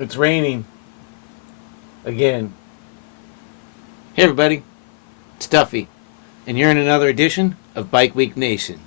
It's raining again. Hey everybody, it's Duffy, and you're in another edition of Bike Week Nation.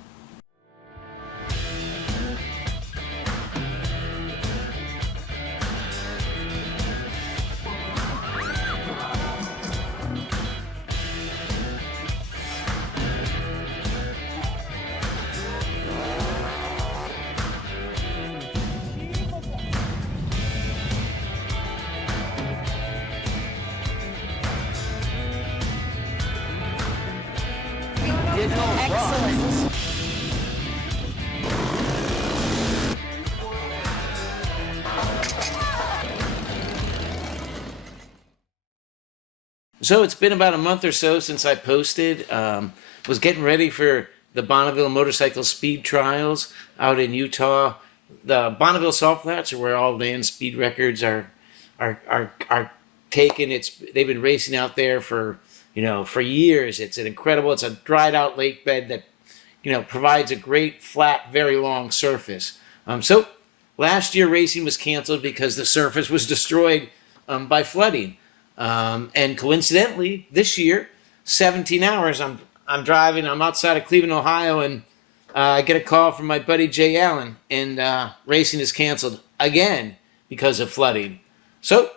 Excellent. So it's been about a month or so since I posted. Was getting ready for the Bonneville Motorcycle Speed Trials out in Utah. The Bonneville Salt Flats are where all land speed records are taken. They've been racing out there for for years. It's a dried out lake bed that provides a great flat, very long surface. So last year racing was canceled because the surface was destroyed by flooding. And coincidentally, this year, 17 hours, I'm driving. I'm outside of Cleveland, Ohio, and I get a call from my buddy Jay Allen, and racing is canceled again because of flooding. So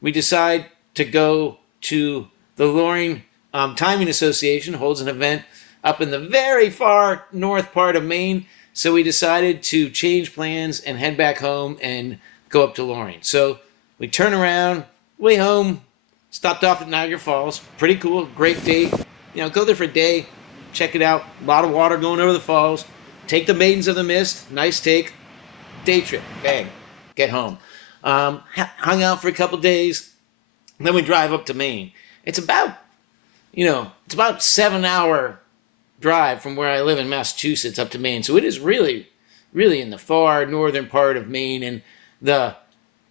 we decide to go to the Loring Timing Association, holds an event up in the very far north part of Maine. So we decided to change plans and head back home and go up to Loring. So we turn around, way home, stopped off at Niagara Falls. Pretty cool, great day. Go there for a day, check it out. A lot of water going over the falls. Take the Maidens of the Mist, nice take. Day trip, bang, get home. Hung out for a couple days. Then we drive up to Maine. It's about 7-hour drive from where I live in Massachusetts up to Maine. So it is really, really in the far northern part of Maine. And the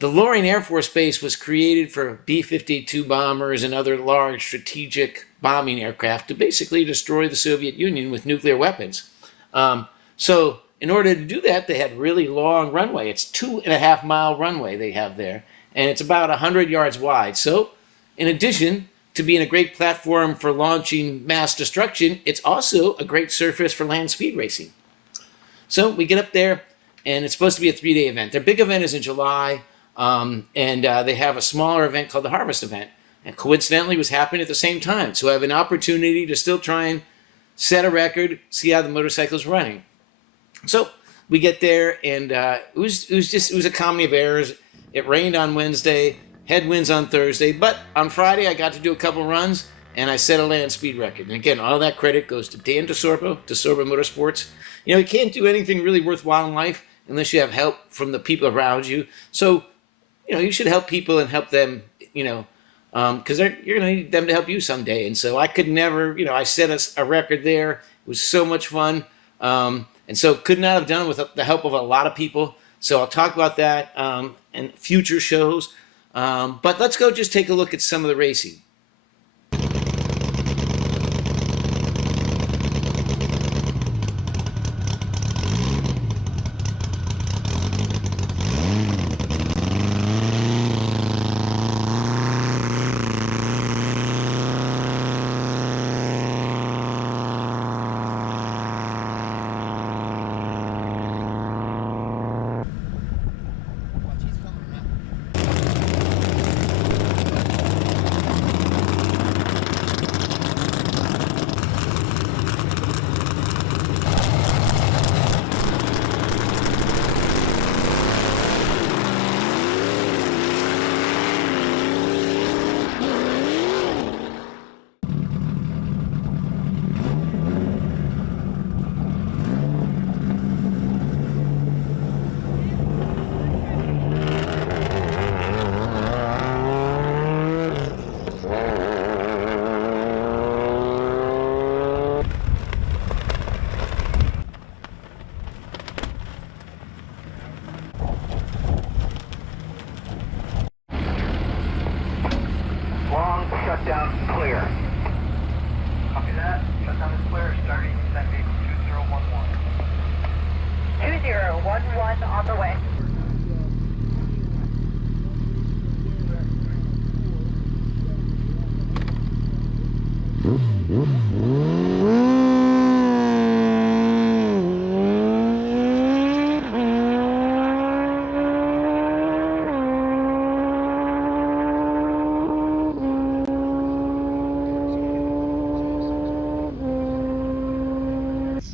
Loring Air Force Base was created for B-52 bombers and other large strategic bombing aircraft to basically destroy the Soviet Union with nuclear weapons. So in order to do that, they had really long runway. It's 2.5-mile runway they have there, and it's about 100 yards wide. So in addition to being a great platform for launching mass destruction, it's also a great surface for land speed racing. So we get up there, and it's supposed to be a 3-day event. Their big event is in July, and they have a smaller event called the Harvest event. And coincidentally, it was happening at the same time. So I have an opportunity to still try and set a record, see how the motorcycle's running. So we get there, and it was a comedy of errors. It rained on Wednesday, headwinds on Thursday, but on Friday I got to do a couple runs, and I set a land speed record. And again, all that credit goes to Dan DeSorbo Motorsports. You can't do anything really worthwhile in life unless you have help from the people around you. So, you should help people and help them, because you're going to need them to help you someday. And so I could never, I set a record there. It was so much fun. And so could not have done it with the help of a lot of people. So I'll talk about that in future shows. But let's go just take a look at some of the racing.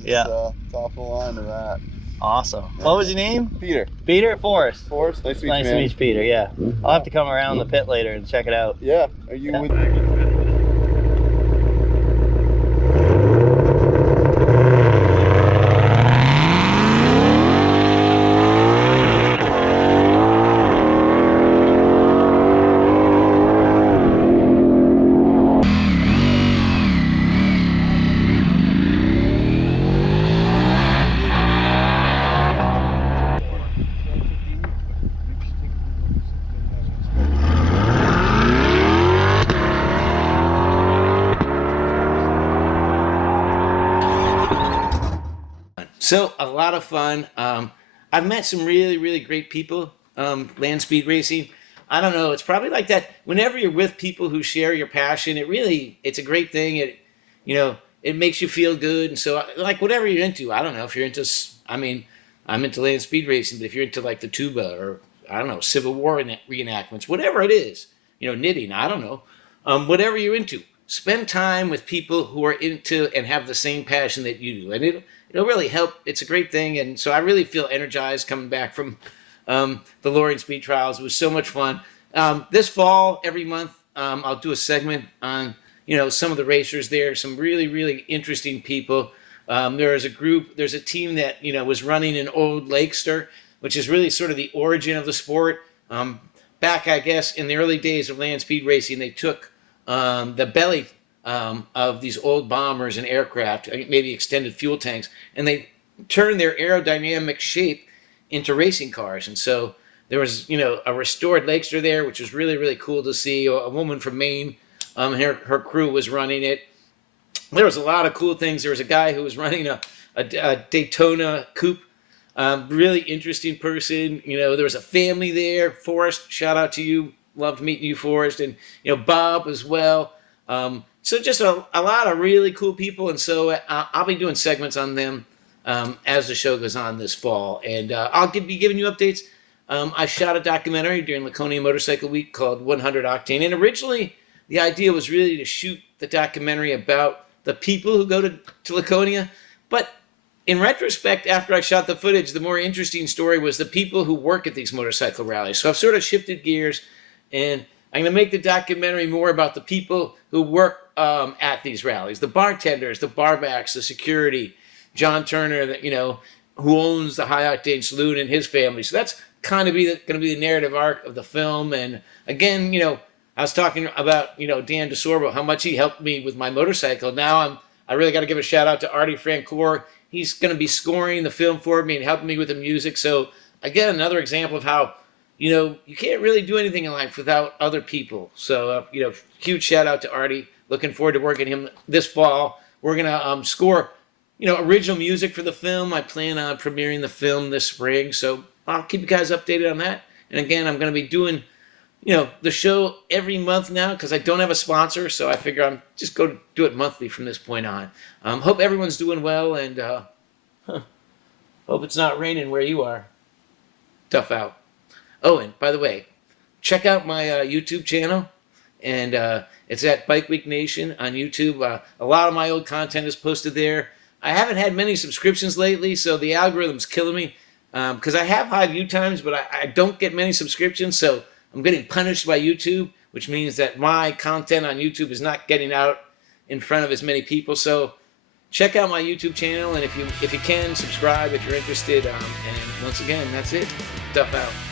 Yeah. Top of the line to that. Awesome. What was your name? Peter. Peter? Forrest. Forrest, nice to meet Nice you, to man. meet you, Peter. Yeah. I'll have to come around the pit later and check it out. Yeah. Are you Yeah. with? So a lot of fun. I've met some really, really great people. Land speed racing. I don't know. It's probably like that. Whenever you're with people who share your passion, it's a great thing. It makes you feel good. And so, like whatever you're into, I don't know if you're into. I mean, I'm into land speed racing, but if you're into like the tuba or I don't know Civil War reenactments, whatever it is, knitting. I don't know. Whatever you're into, spend time with people who are into and have the same passion that you do, and it'll really help. It's a great thing, and so I really feel energized coming back from the Loring Speed Trials. It was so much fun. This fall, every month, I'll do a segment on some of the racers there. Some really, really interesting people. There's a team that was running an old Lakester, which is really sort of the origin of the sport. Back, I guess, in the early days of land speed racing, they took the belly of these old bombers and aircraft, maybe extended fuel tanks, and they turned their aerodynamic shape into racing cars. And so there was, a restored Lakester there, which was really, really cool to see. A woman from Maine, her crew was running it. There was a lot of cool things. There was a guy who was running a Daytona coupe. Really interesting person. There was a family there. Forrest, shout out to you. Loved meeting you, Forrest, and Bob as well. So just a lot of really cool people, and so I'll be doing segments on them as the show goes on this fall, and I'll be giving you updates. I shot a documentary during Laconia Motorcycle Week called 100 Octane, and originally the idea was really to shoot the documentary about the people who go to Laconia, but in retrospect, after I shot the footage, the more interesting story was the people who work at these motorcycle rallies. So I've sort of shifted gears, and I'm going to make the documentary more about the people who work at these rallies, the bartenders, the barbacks, the security, John Turner, who owns the High Octane Saloon, and his family. So that's kind of going to be the narrative arc of the film. And again, I was talking about Dan DeSorbo, how much he helped me with my motorcycle. Now I really got to give a shout out to Artie Francoeur. He's going to be scoring the film for me and helping me with the music. So again, another example of how you can't really do anything in life without other people. So, huge shout out to Artie. Looking forward to working him this fall. We're going to score, original music for the film. I plan on premiering the film this spring. So I'll keep you guys updated on that. And again, I'm going to be doing, the show every month now because I don't have a sponsor. So I figure I'm just going to do it monthly from this point on. Hope everyone's doing well, and hope it's not raining where you are. Tough out. Oh, and by the way, check out my YouTube channel, and it's at Bike Week Nation on YouTube. A lot of my old content is posted there. I haven't had many subscriptions lately, so the algorithm's killing me because I have high view times, but I don't get many subscriptions, so I'm getting punished by YouTube, which means that my content on YouTube is not getting out in front of as many people. So check out my YouTube channel, and if you can, subscribe if you're interested. And once again, that's it. Tough out.